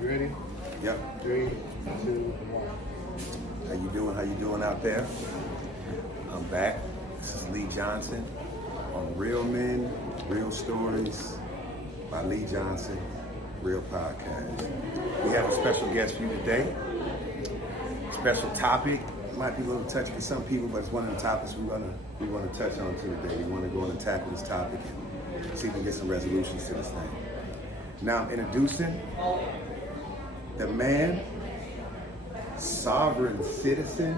You ready? Yep. 3, 2, 1. How you doing? How you doing out there? I'm back. This is Lee Johnson on Real Men, Real Stories by Lee Johnson, Real Podcast. We have a special guest for you today. Special topic. Might be a little touchy for some people, but it's one of the topics we want to touch on today. We want to go and tackle this topic and see if we can get some resolutions to this thing. Now I'm introducing the man, sovereign citizen,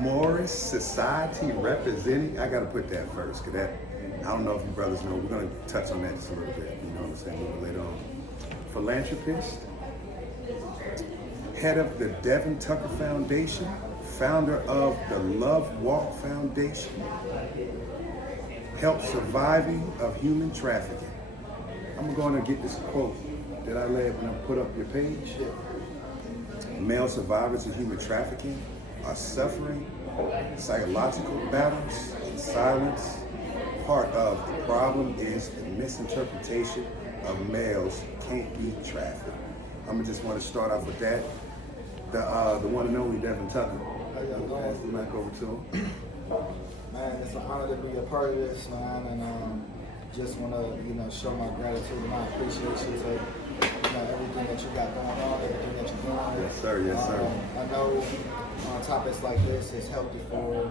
Morris society representing. I gotta put that first, cause that, I don't know if you brothers know, we're gonna touch on that just a little bit, you know what I'm saying, a little later on. Philanthropist, head of the Devin Tucker Foundation, founder of the Love Walk Foundation, help surviving of human trafficking. I'm going to get this quote that I led when I put up your page. Male survivors of human trafficking are suffering psychological battles in silence. Part of the problem is the misinterpretation of males can't be trafficked. I'm just want to start off with that. The one and only Devin Tucker. How y'all doing? Pass the mic over to him. Man, it's an honor to be a part of this, man, and just want to, show my gratitude and my appreciation to, everything that you got going on, everything that you're doing. Yes, sir. Yes, sir. I know topics like this is healthy for,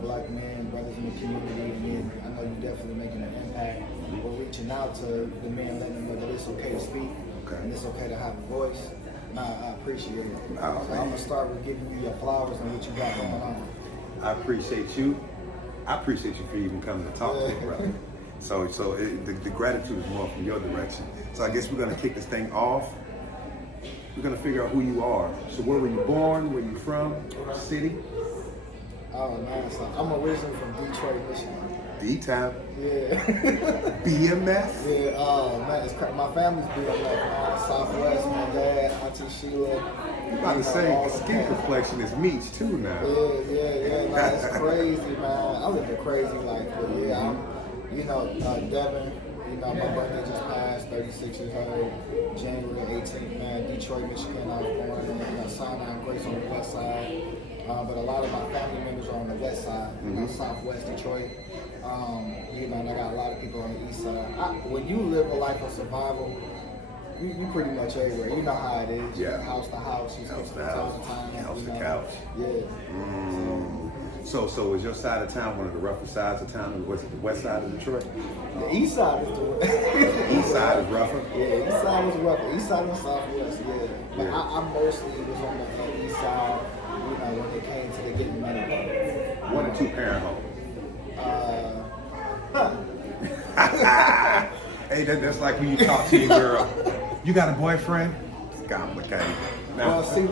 black men, brothers in the community, and I know you're definitely making an impact. We're reaching out to the men, letting them know that it's okay to speak, and it's okay to have a voice. And I appreciate it. So I'm gonna start with giving you your flowers and what you got going on. I appreciate you. I appreciate you for even coming to talk to me, brother. So the gratitude is more from your direction. So I guess we're gonna kick this thing off. We're gonna figure out who you are. So where were you born? Where you from? City? Oh man, so I'm originally from Detroit, Michigan. D-Town? Yeah. BMF? Yeah, man, it's my family's BMF, man. Southwest, my dad, Auntie Sheila. I'm about to say, skin complexion is meats too now. Yeah, man, it's crazy, man. I live a crazy life, but yeah, I'm, Devin, my birthday just passed, 36 years old, January 18th, man, Detroit, Michigan. I was born in Sinai Grace on the west side, but a lot of my family members are on the west side, southwest Detroit. And I got a lot of people on the east side. When you live a life of survival, you pretty much everywhere. You know how it is. Yeah. House to house. You House speak to all house. the time. House to couch. Yeah. So is your side of town one of the roughest sides of town? Was it the west side of Detroit? The east side is the East side is rougher? Yeah, east side was rougher. East side and southwest, yeah. But I mostly was on the east side, when it came to the getting money. 1 or 2 parent home? Hey, that's like when you talk to your girl. You got a boyfriend? It's complicated. Well, see,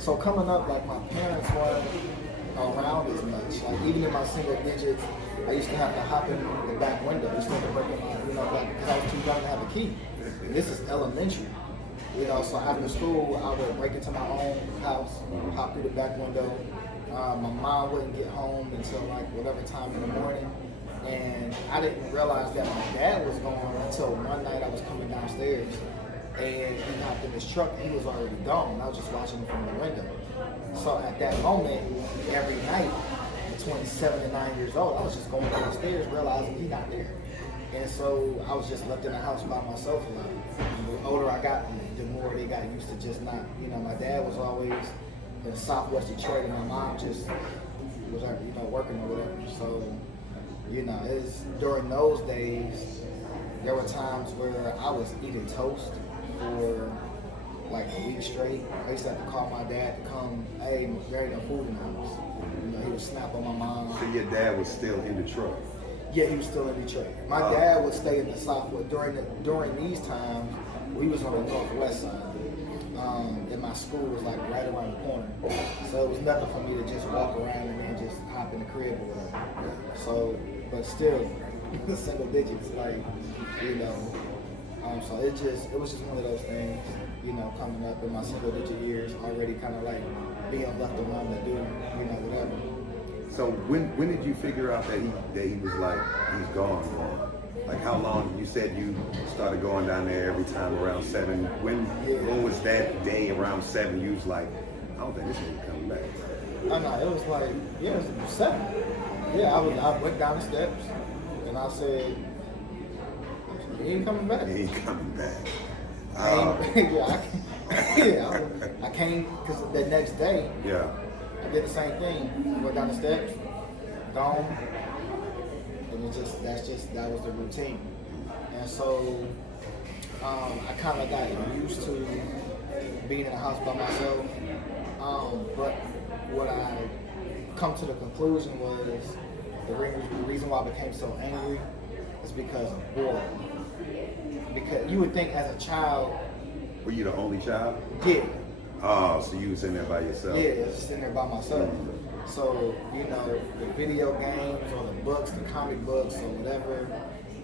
so coming up, my parents weren't around as much. Even in my single digits, I used to have to hop in the back window instead of breaking my, because I was too young to have a key. And this is elementary. So after school, I would break into my own house, hop through the back window. My mom wouldn't get home until whatever time in the morning. And I didn't realize that my dad was gone until one night I was coming downstairs and he hopped in his truck and he was already gone. I was just watching him from the window. So at that moment, every night, between 7 and 9 years old, I was just going downstairs realizing he's not there. And so I was just left in the house by myself a lot. The older I got, the more they got used to just not, my dad was always in southwest Detroit and my mom just was, working or whatever. So, it's during those days, there were times where I was eating toast for a week straight. I used to have to call my dad to come, hey, there ain't no food in the house. He would snap on my mom. So your dad was still in Detroit? Yeah, he was still in Detroit. My dad would stay in the southwest. During these times, we was on the northwest side. And my school was right around the corner. So it was nothing for me to just walk around and then just hop in the crib or whatever. So, but still, single digits, so it was just one of those things, coming up in my single digit years, already kind of being left alone to do, whatever. So when did you figure out that he was he's gone? Like how long? You said you started going down there every time around 7. When was that day around 7? You was like, I don't think this nigga coming back. I know, it was like, yeah, it was 7. Yeah, I went down the steps and I said, he ain't coming back. He ain't coming back. I came because the next day, Yeah. I did the same thing. Went down the steps, gone, and that was the routine. And so I kind of got used to being in the house by myself. But what I come to the conclusion was the reason why I became so angry is because of boredom. Because you would think as a child. Were you the only child? Yeah. Oh, so you was in there by yourself? Yeah, just sitting there by myself. So, you know, the video games or the books, the comic books or whatever,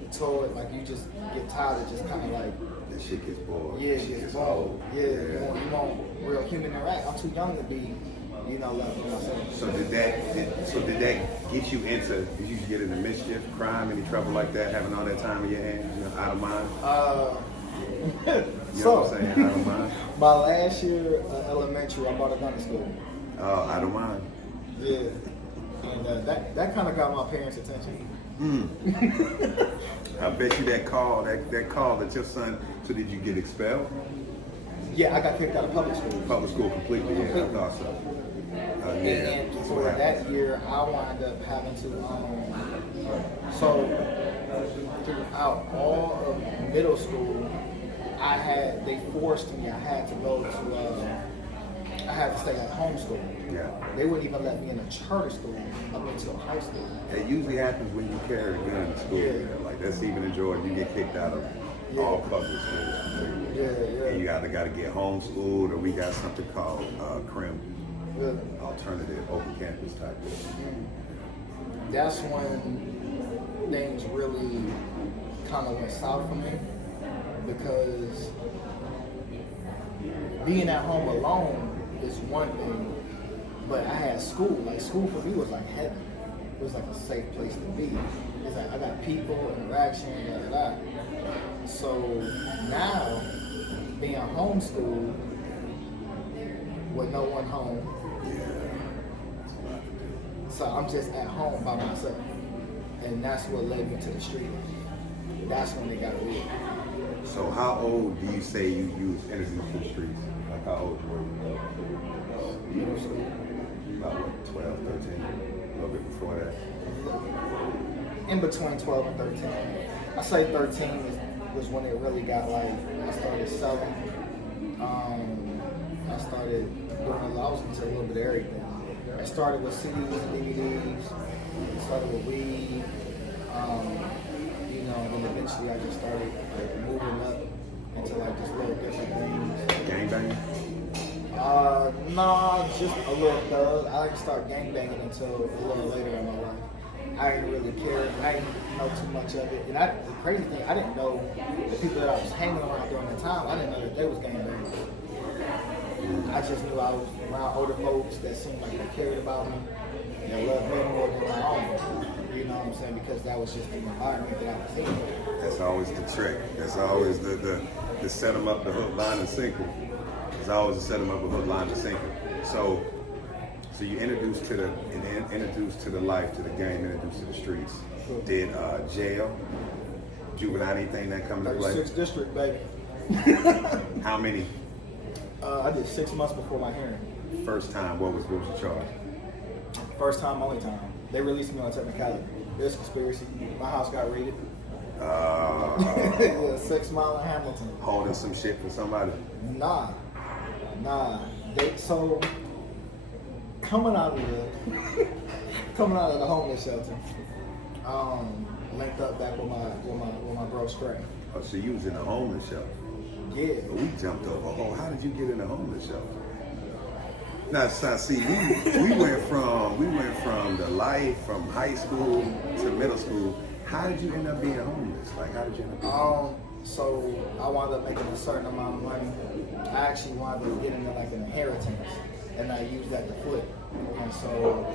the toy, like you just get tired of just kind of like. That shit gets bored. Yeah, it gets bored. Yeah, you want real human interaction. I'm too young to be, you know, like, you know what I'm saying? So did that get you into, did you get into mischief, crime, any trouble like that, having all that time in your hands, you know, out of mind? You know what I'm saying, out of mind? My last year elementary, I bought a gun to school. Out of mind? Yeah. And that kind of got my parents' attention. I bet you that call that your son, so did you get expelled? Yeah, I got kicked out of public school. Public school completely, yeah, I thought so. And for that year, I wound up having to, so throughout all of middle school, they forced me, I had to stay at home school. Yeah. They wouldn't even let me in a charter school up until high school. It usually happens when you carry a gun to school. Yeah. Like that's even in Georgia, you get kicked out of all public schools. Yeah. And you got to get homeschooled, or we got something called CRIM, alternative open campus type of thing. That's when things really kind of went south for me, because being at home alone is one thing, but I had school. Like school for me was like heaven. It was like a safe place to be. It's like I got people, interaction, da. So now, being homeschooled with no one home, so I'm just at home by myself, and that's what led me to the street. That's when they got weird. So how old do you say you was introduced to the streets? Like how old were you? Middle school. About what, 12, 13? A little bit before that? In between 12 and 13. I say 13 was when it really got like, I started selling. I started doing a lot, I was into a little bit of everything. I started with CDs and DVDs, started with weed, you know, and then eventually I just started like moving up into like just little different things. Gangbang? No, just a little thug. I didn't start gangbanging until a little later in my life. I didn't really care. I didn't know too much of it. And the crazy thing, I didn't know the people that I was hanging around during the time, I didn't know that they was gangbangers. I just knew I was around older folks that seemed like they cared about me and they loved me more than my own. You know what I'm saying? Because that was just the environment that I was in. That's always the trick. That's always the set them up, the hook, line, and sinker. It's always to set them up, a hook, line, and sinker. So you introduced to the life, to the game, introduced to the streets. Sure. Did jail, juvenile, anything that come into play? 36th district, baby. How many? I did 6 months before my hearing. First time, what was your charge? First time, only time. They released me on technicality. There's conspiracy. My house got raided. Yeah, 6 Mile in Hamilton. Holding some shit for somebody? Nah. So coming out of the homeless shelter, linked up back with my bro Stray. Oh, so you was in a homeless shelter? Yeah. We jumped over. Oh, how did you get in a homeless shelter? Now, see, we went from the life from high school to middle school. How did you end up being homeless? Like, how did you end up being homeless? So I wound up making a certain amount of money. I actually wound up getting like an inheritance, and I used that to flip. And so,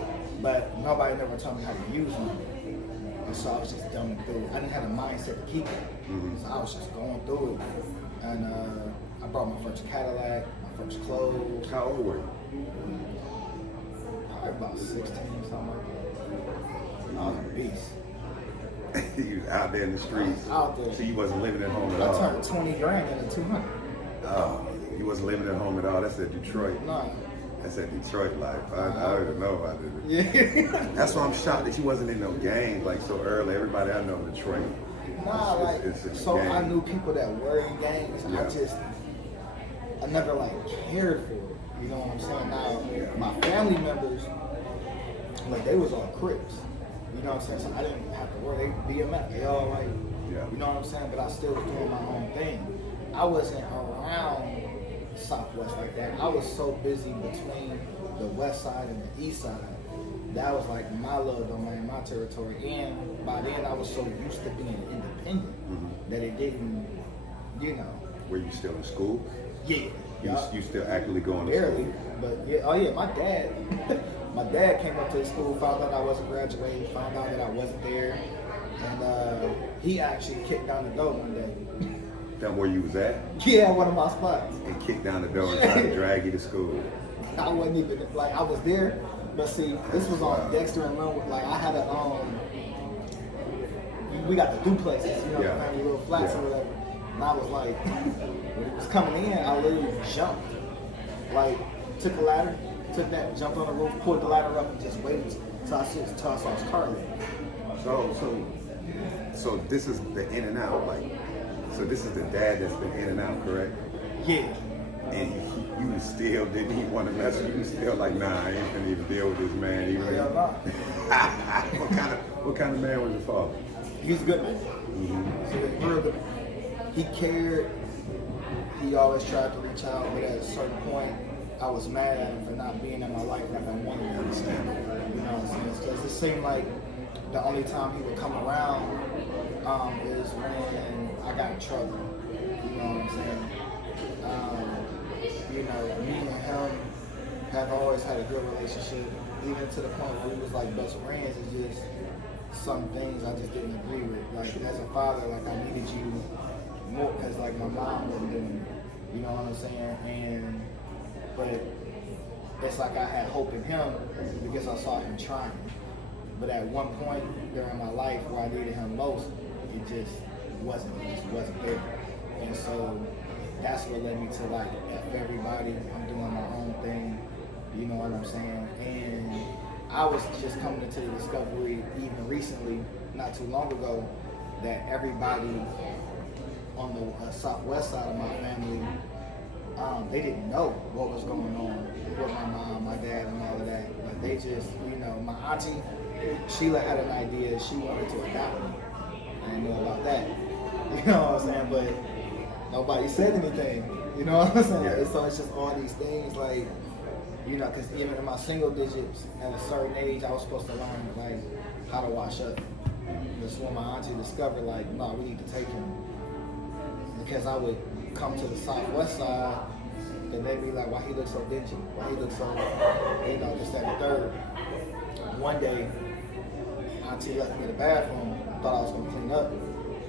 but nobody never told me how to use money. And so I was just dumbing through it. I didn't have the mindset to keep it. So I was just going through it. And I bought my first Cadillac, my first clothes. How old were you? Probably about 16, something like that. I was a beast. You was out there in the streets. Out there. So you wasn't living at home at I all. turned 20 grand into 200. Oh, you wasn't living at home at all. That's at Detroit. Nah. That's at Detroit life. I don't even know about it. Yeah. That's why I'm shocked that you wasn't in no gangs like so early. Everybody I know in Detroit. Nah, like, so gang. I knew people that were in gangs. Yeah. I never like cared for it. You know what I'm saying? Now, my family members, like they was all Crips. You know what I'm saying? So I didn't have to worry. They BMF. They all like, you know what I'm saying? But I still was doing my own thing. I wasn't around Southwest like that. I was so busy between the West Side and the East Side. That was like my little domain, my territory. And by then I was so used to being independent that it didn't, you know. Were you still in school? Yeah. You still actively going to Barely, school? but yeah. Oh yeah, my dad came up to the school, found out I wasn't graduating, found out that I wasn't there, and he actually kicked down the door one day. That where you was at? Yeah, one of my spots. And kicked down the door and tried to drag you to school. I wasn't even like I was there, but see, this was on Dexter and Linwood. Like I had we got the duplexes, you know, the family little flats or whatever. And I was like, when it was coming in, I literally jumped. Like, took a ladder, took that, jumped on the roof, pulled the ladder up, and just waited till I saw his car lit. So this is the in and out, like, so this is the dad that's been in and out, correct? Yeah. And you still didn't even want to mess with you. You still like, nah, I ain't gonna even deal with this man. Even Hell no. what kind of man was your father? He's a good man. So he's real good. He cared. He always tried to reach out, but at a certain point, I was mad at him for not being in my life like I wanted to understand. You know what I'm saying? Because it seemed like the only time he would come around is when I got in trouble. You know what I'm saying? You know, me and him have always had a good relationship, even to the point where we was like best friends. It's just some things I just didn't agree with. Like as a father, like I needed you more because like my mom wasn't doing it. You know what I'm saying? But it's like I had hope in him because I saw him trying. But at one point during my life where I needed him most, it just wasn't there. And so that's what led me to like F everybody. I'm doing my own thing. You know what I'm saying? And I was just coming into the discovery even recently, not too long ago, that everybody on the southwest side of my family, they didn't know what was going on with my mom, my dad, and all of that. But they just, you know, my auntie, Sheila had an idea. She wanted to adopt me. I didn't know about that. You know what I'm saying? But nobody said anything. You know what I'm saying? Yeah. So it's just all these things like, you know, because even in my single digits, at a certain age, I was supposed to learn like how to wash up. That's when my auntie discovered like, no, we need to take him. Because I would come to the southwest side, and they'd be like, why he look so dingy? Why he look so, you know, this, that, and the third. One day, auntie left me in the bathroom, thought I was gonna clean up.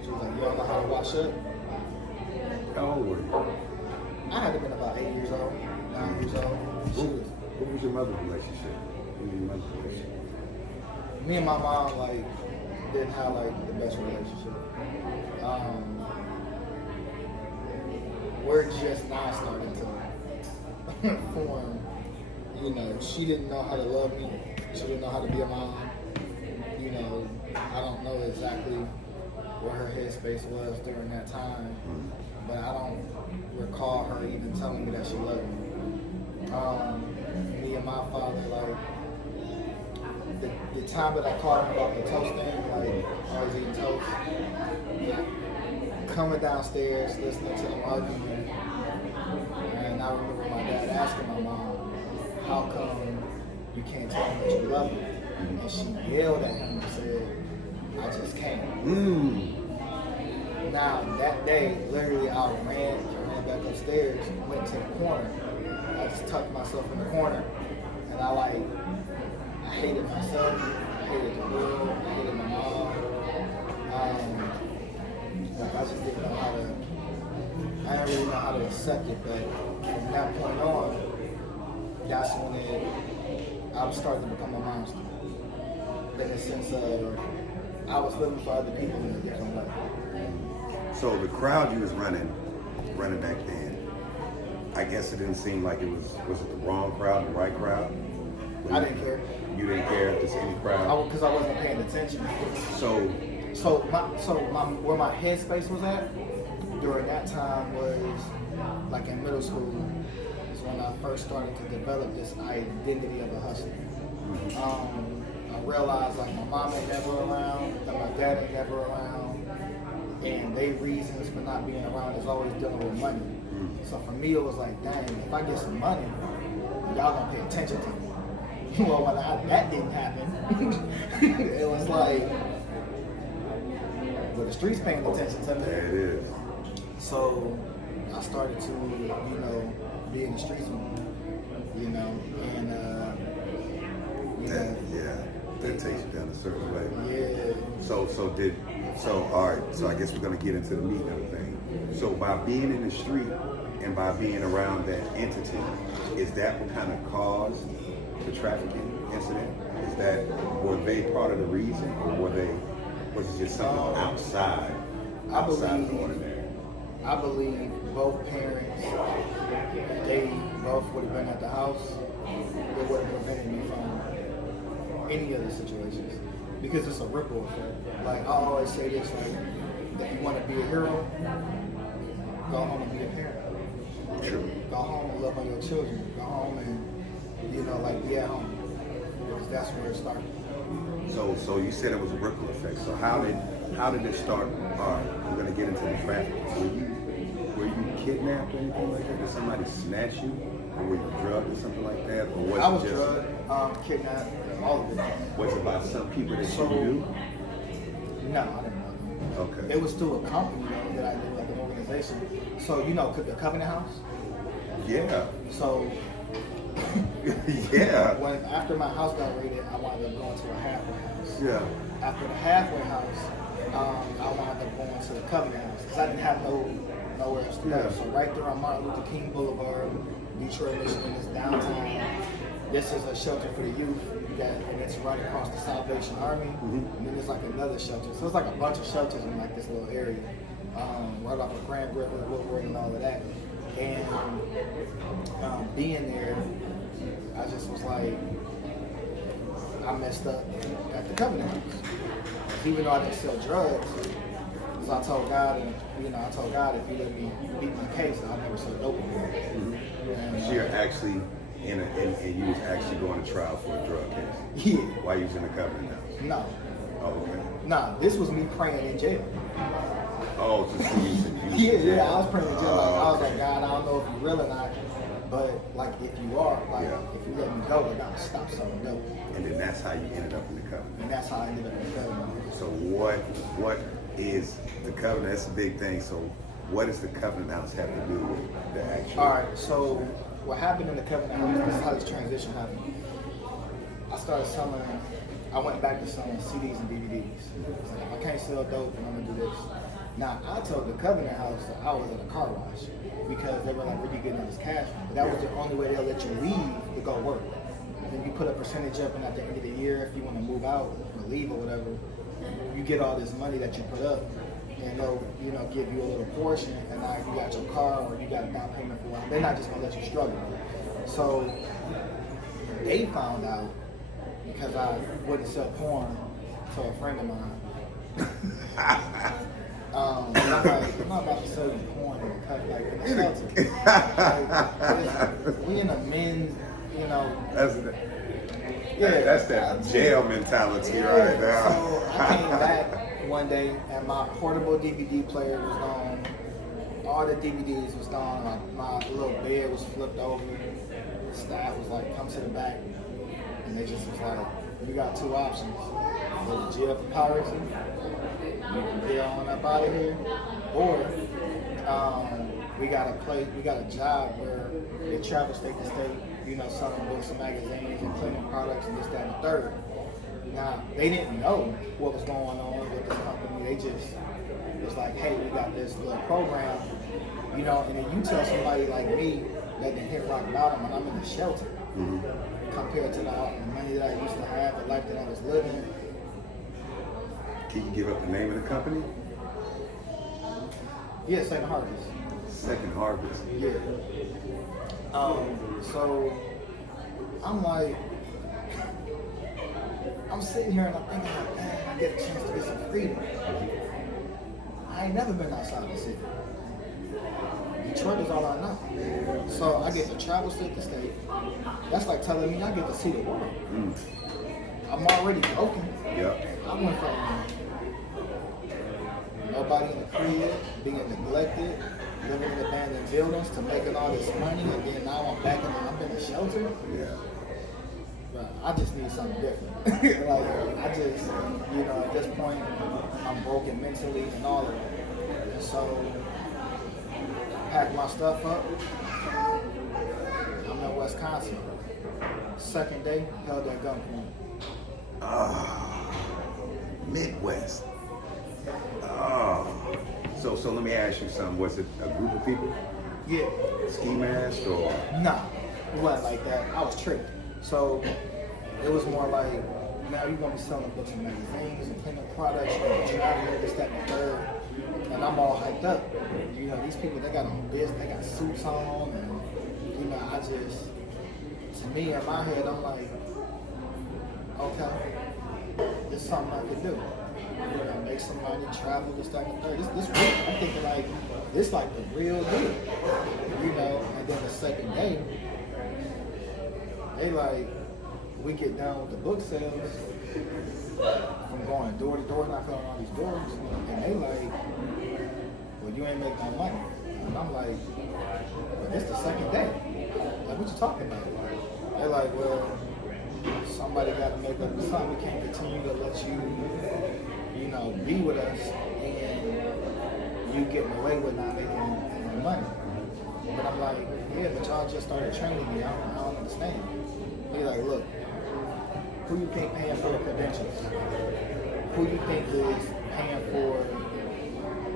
She was like, you don't know how to wash up? How old were you? I had to been about 8 years old, 9 years old. What was your mother's relationship? Me and my mom like didn't have like the best relationship. We're just now starting to form. You know, she didn't know how to love me. She didn't know how to be a mom. You know, I don't know exactly where her headspace was during that time, but I don't recall her even telling me that she loved me. Me and my father, like, the time that I called him about the toast thing, like, I was eating toast, coming downstairs, listening to them arguing, and I remember my dad asking my mom, how come you can't tell me that you love me? And she yelled at him and said, I just can't. Now, that day, literally, I ran back upstairs, went to the corner. I just tucked myself in the corner, and I hated myself, I hated the world, I hated my mom. Like I just didn't know how to. I didn't really know how to accept it, but from that point on, that's when I was starting to become a monster. In the sense of I was living for other people in a different way. So the crowd you was running back then, I guess it didn't seem like it was it the wrong crowd, the right crowd? I didn't care. You didn't care, just any crowd? Because I wasn't paying attention. So where my headspace was at during that time was like in middle school is when I first started to develop this identity of a hustler. I realized like my mom ain't never around, and my dad ain't never around, and their reasons for not being around is always dealing with money. So for me, it was like, dang, if I get some money, y'all gonna pay attention to me. Well, when that didn't happen, it was like, well, the streets paying attention to me. There it is. So I started to, be in the streets more, and that takes you down a certain way. Yeah. So all right, so I guess we're gonna get into the meat of the thing. So by being in the street and by being around that entity, is that what kind of caused the trafficking incident? Were they part of the reason, or was it just something outside of the ordinary? I believe both parents, if they both would have been at the house, it would have prevented me from any of the situations, because it's a ripple effect. Like I always say this, like if you want to be a hero, go home and be a parent. True. Go home and love on your children. Go home and be at home, because that's where it started. So you said it was a ripple effect. So how did it start? All right, we're gonna get into the trafficking. Were you kidnapped or anything like that? Did somebody snatch you, or were you drugged or something like that? Or was I was it just drugged, kidnapped, all of it. Was it by some people that you knew? No, I didn't know. Okay. It was through a company that I did, like an organization. So the Covenant House. Yeah. So yeah. After my house got raided, I wound up going to a halfway house. Yeah. After the halfway house, I wound up going to the Covenant House because I didn't have nowhere else to go. So right there on Martin Luther King Boulevard, Detroit, Michigan, is downtown. This is a shelter for the youth, and it's right across the Salvation Army. And then there's like another shelter. So it's like a bunch of shelters in like this little area, right off of Grand River, Woodward, and all of that. And being there, I just was like, I messed up at the Covenant House. Even though I didn't sell drugs, so I told God, if you let me beat my case, I'll never sell dope again. So you're actually and you was actually going to trial for a drug case. Yeah. While you was in the Covenant House. No. Oh, okay. Nah, this was me praying in jail. Oh, so yeah, I was praying in jail. I was like, God, I don't know if you're real or not, but like if you are, if you let me go, I gotta stop selling dope. And then that's how you ended up in the Covenant. And that's how I ended up in the Covenant. So what is the Covenant? That's a big thing. So what does the Covenant House have to do with the actual? All right, so what happened in the Covenant House, this is how this transition happened. I went back to selling CDs and DVDs. It's like, if I can't sell dope, then I'm gonna do this. Now, I told the Covenant House that I was at a car wash because they were like, where you getting all this cash from? But that was the only way they'll let you leave to go work. Then you put a percentage up, and at the end of the year, if you want to move out or leave or whatever, you get all this money that you put up, and they'll, give you a little portion, and now you got your car or you got a down payment for it. They're not just gonna let you struggle. So they found out because I wouldn't sell porn to a friend of mine. I'm not about to sell you porn in the shelter. We in a men's, That's that jail mentality right now. So I came back one day and my portable DVD player was gone. All the DVDs was gone. My little bed was flipped over. The staff was like, come to the back. And they just was like, you got two options. Go to jail for piracy. You can get on up out of here. Or we got a job where they travel state to state, selling books and magazines and cleaning products and this, that, and the third. Now, they didn't know what was going on with this company. They just was like, hey, we got this little program, you know, and then you tell somebody like me that didn't hit rock bottom and I'm in the shelter compared to the money that I used to have, the life that I was living. Can you give up the name of the company? Yeah, Second Harvest. Second Harvest. Yeah. So I'm like, I'm sitting here and I'm thinking like, man, I get a chance to get some freedom. I ain't never been outside the city. Detroit is all I know. So I get to travel state to state. That's like telling me I get to see the world. I'm already broken. Yep. I went from nobody in the crib, being neglected, living in abandoned buildings to making all this money, and then now I'm in a shelter. Yeah. But I just need something different. Like I just, you know, at this point, I'm broken mentally and all of it. And so, packed my stuff up. I'm in Wisconsin. Second day, held at gunpoint. Midwest. So let me ask you something. Was it a group of people? Yeah. Ski mask or? Nah, it wasn't like that. I was tricked. So it was more like, now you're gonna be selling books and magazines and cleaning products, you're gonna be traveling, this, that, and the third. And I'm all hyped up. You know, these people, they got on business, they got suits on, and you know, I just, to me, in my head, I'm like, okay, this is something I could do. You know, make some money, travel, this, that, and the third. This real. I'm thinking like, this like the real deal. You know, and then the second day, they like, we get down with the book sales from going door to door, knocking on all these doors, and they like, well, you ain't make no money. And I'm like, but this the second day. Like, what you talking about? They're like, well, somebody got to make up something. We can't continue to let you, you know, be with us and you getting away with not making no money. But I'm like, yeah, but y'all just started training me. I don't understand. They're like, look, who you think paying for the credentials? Who you think is paying for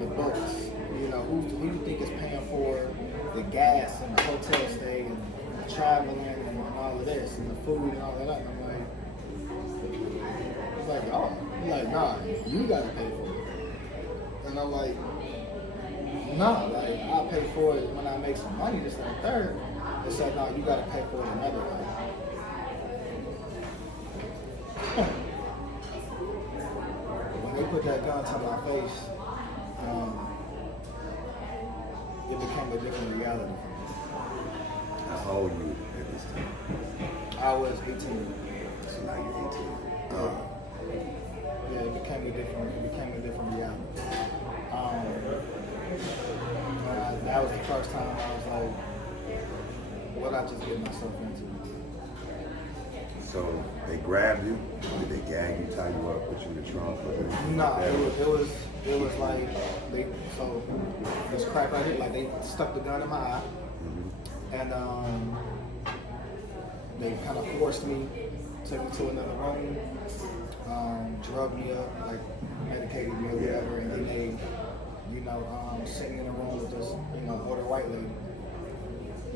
the books? You know, who you think is paying for the gas and the hotel stay and the traveling and all of this and the food and all of that? I'm like, it's like, oh, he's like, nah, you gotta pay for it. And I'm like, nah, like I'll pay for it when I make some money, this and the third. They said, no, you gotta pay for it another way. When they put that gun to my face, it became a different reality for me. How old were you at this time? I was 18. So now you're 18. Yeah, it became a different reality. That was the first time I was like, what I just get myself into. So they grabbed you? Did they gag you, tie you up, put you in the trunk? No, it was like so this crack right here, like they stuck the gun in my eye, and they kind of forced me, took me to another room, drugged me up, like medicated me or whatever, and then they, you know, sent me in a room with this, you know, older white lady,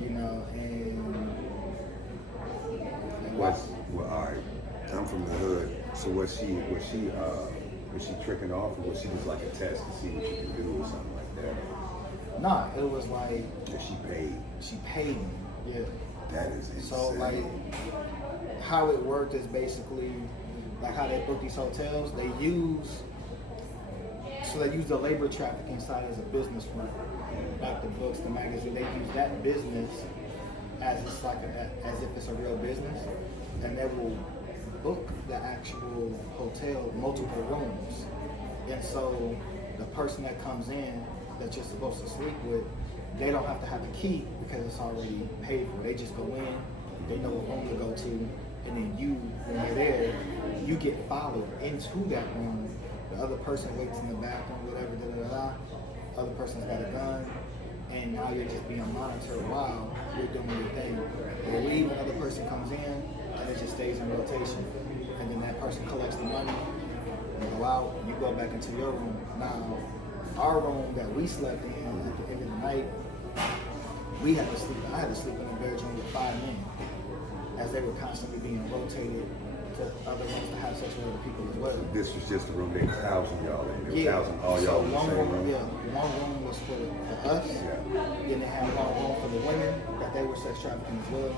you know, and well, all right. I'm from the hood. So was she tricking off, or was she just like a test to see what you could do or something like that? Nah, it was like she paid. She paid me, yeah. That is insane. So like, how it worked is basically like how they book these hotels. They use the labor trafficking side as a business front, like the books, the magazine. They use that business as it's like as if it's a real business, and they will book the actual hotel, multiple rooms. And so the person that comes in that you're supposed to sleep with, they don't have to have the key because it's already paid for. They just go in, they know what room to go to, and then you, when you're there, you get followed into that room. The other person waits in the bathroom, whatever, Other person's got a gun, and now you're just being monitored while you're doing your thing. They leave, another person comes in, and it just stays in rotation. And then then that person collects the money and go out. You go back into your room. Now, our room that we slept in at the end of the night, we had to sleep. I had to sleep in a bedroom with 5 men, as they were constantly being rotated to other rooms to have sex with other people as well. This was just the room they was housing y'all in. They was Yeah. housing all So y'all in the one same room. Yeah, one room was for us. Yeah. Then they had one room for the women that they were sex trafficking as well,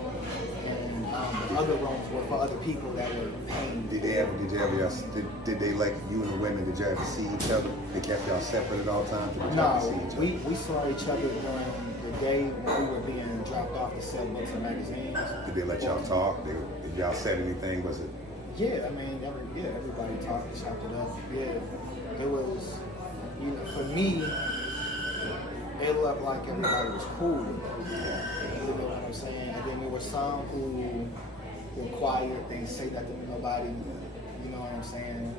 and the other rooms were for other people that were paying. Did they like you and the women? Did you ever see each other? They kept y'all separate at all times? Did y'all see each other? we saw each other during the day when we were being dropped off to sell books and magazines. Did they let y'all talk? Did y'all said anything? Was it? Yeah, I mean, everybody talked, chopped it up. Yeah, there was, for me, it looked like everybody was cool. You know what I'm saying? And then there were some who were quiet. They didn't say nothing to nobody. You know what I'm saying?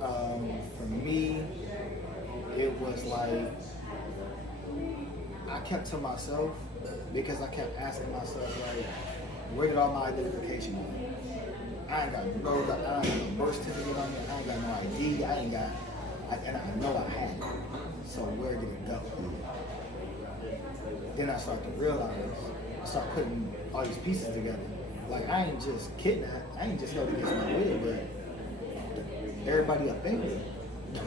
For me, it was like I kept to myself because I kept asking myself, like, where did all my identification go? I ain't got no birth certificate on me. I ain't got no ID. And I know I had it. So where did it go? Then I started to realize, I started putting all these pieces together. Like, I ain't just kidnapped. I ain't just held against my will, but everybody up in here,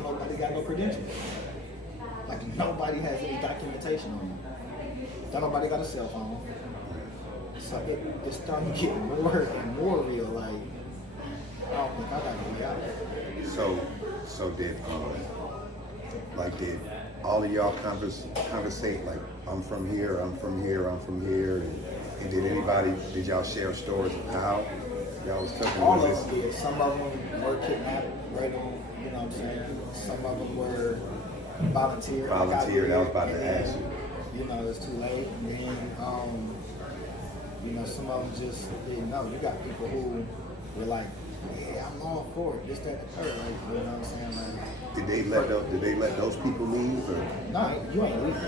nobody got no credentials. Like, nobody has any documentation on them. Nobody got a cell phone. So it started to get more and more real. Like, I don't think I got a way out. So did all of y'all conversate like, I'm from here, I'm from here, I'm from here, and did y'all share stories of how y'all was cooking All with of this? them, some of them were kidnapped right on, you know what I'm saying? Some of them were volunteer. Volunteer, that was about to ask you. You know, it's too late. And then, you know, some of them just didn't know. You got people who were like, yeah, I'm all for it. This, that, and the third. Like, you know what I'm saying? Like, Did they let those people leave, or no, you ain't leaving.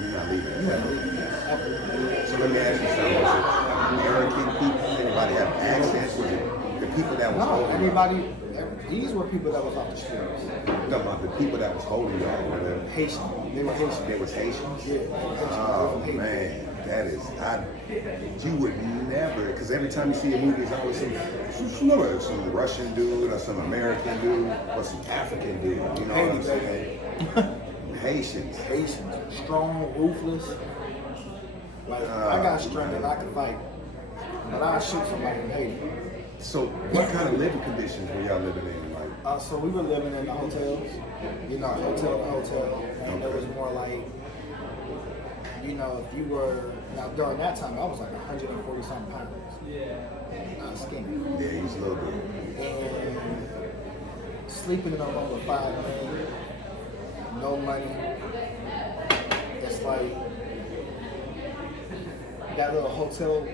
you're not leaving? You ain't leaving ever. So let me ask you something. Was it American people? Anybody have access? Was it the people that was No, holding everybody. These were people that was off the streets. y'all? I'm talking about the people that was holding y'all. Were they- Haitian. They were Haitian. They was Haitians? Yeah, they were Haitian. Oh They were Haitian. man, you would never, because every time you see a movie, it's always some Russian dude or some American dude or some African dude. You know what I'm saying? Haitians. Haitians. Strong, ruthless. Like, I got strength and I can fight. But I'll shoot somebody in Haiti. So what kind of living conditions were y'all living in? Like, So we were living in the hotels, you know, hotel to hotel, and it was more like, you know, if you were, now during that time, I was like 140 something pounds. Not skinny. yeah, he's a little bit. And sleeping in a room with 5 men, no money, it's like that little hotel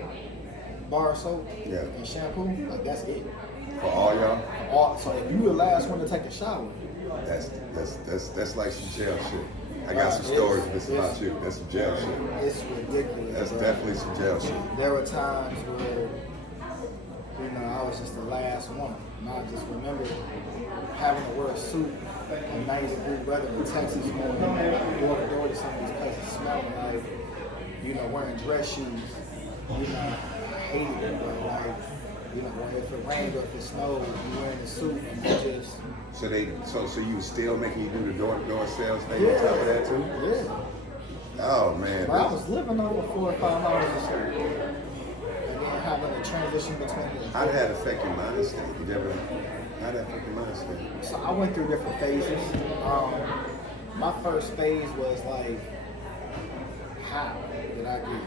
bar soap and shampoo, like that's it. For all y'all? So if you were the last one to take a shower, That's like some jail shit. I got some stories that's about you. That's some jail shit. it's ridiculous. That's bro. definitely some jail shit. There were times where, you know, I was just the last one. And I just remember having to wear a suit in 90-degree weather in Texas, going door to door to some of these places, smelling like, you know, wearing dress shoes. You know, I hated it, but like, you know, if it rained or if it snowed, you wearing a suit and you just. So you was still making you do the door-to-door sales thing on top of that too? Yeah. Oh man. But I was living over 4 or 5 hours a shirt. And then having a transition between the. How did that affect your mind state? How did that affect your mind state? So I went through different phases. My first phase was like, how did I get here?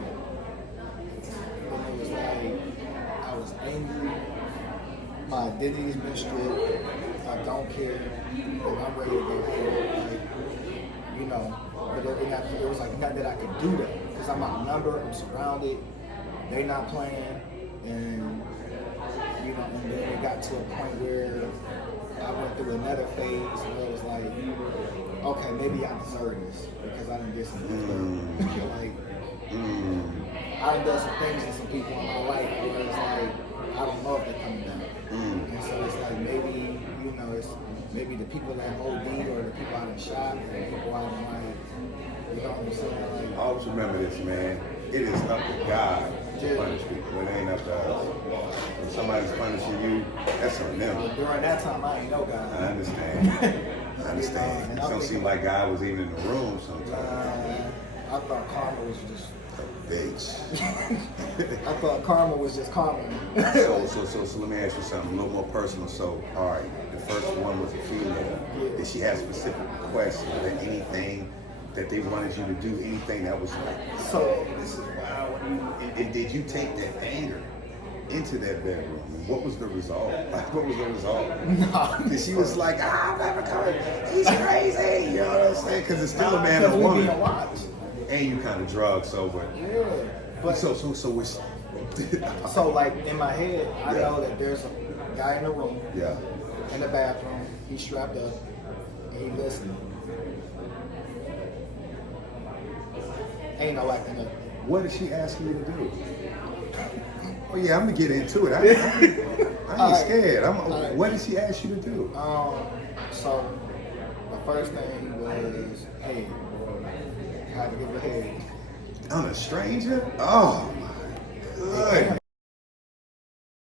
And it was like, I was angry. My identity's been stripped. I don't care. And I'm ready to go home. Like, you know, but it was like nothing that I could do that. Because I'm outnumbered, I'm surrounded, they not playing. And, you know, and then it got to a point where I went through another phase where it was like, okay, maybe I deserve this because I done did some like, I done done some things to some people in my life where it's like, I don't know if they're coming back. And so it's like maybe, you know, it's maybe the people that OD or the people out in shop or the people out in like, you know what I'm saying? Like, Always remember this, man. It is up to God to punish people. It ain't up to us. When somebody's punishing you, that's on them. during that time, I ain't know God. I understand. I understand. It don't seem like God was even in the room sometimes. I thought karma was just. Bitch. I thought karma was just karma. So let me ask you something a little more personal. So, all right, the first one was a female. Did she have specific requests? Was there anything that they wanted you to do? Anything that was like, so this is wow. And did you take that anger into that bedroom? And what was the result? Like, what was the result? No. Because she was like, I'm never coming. He's crazy. You know what I'm saying? Because it's still a man and a woman. And you kind of drug sober. Yeah. But so we're so like in my head, I know that there's a guy in the room. Yeah. In the bathroom. He's strapped up and he listening. Ain't no acting up. What did she ask you to do? Oh yeah, I'm gonna get into it. I ain't scared. What did she ask you to do? So the first thing was, hey, I had to give a head. On a stranger? Oh my goodness.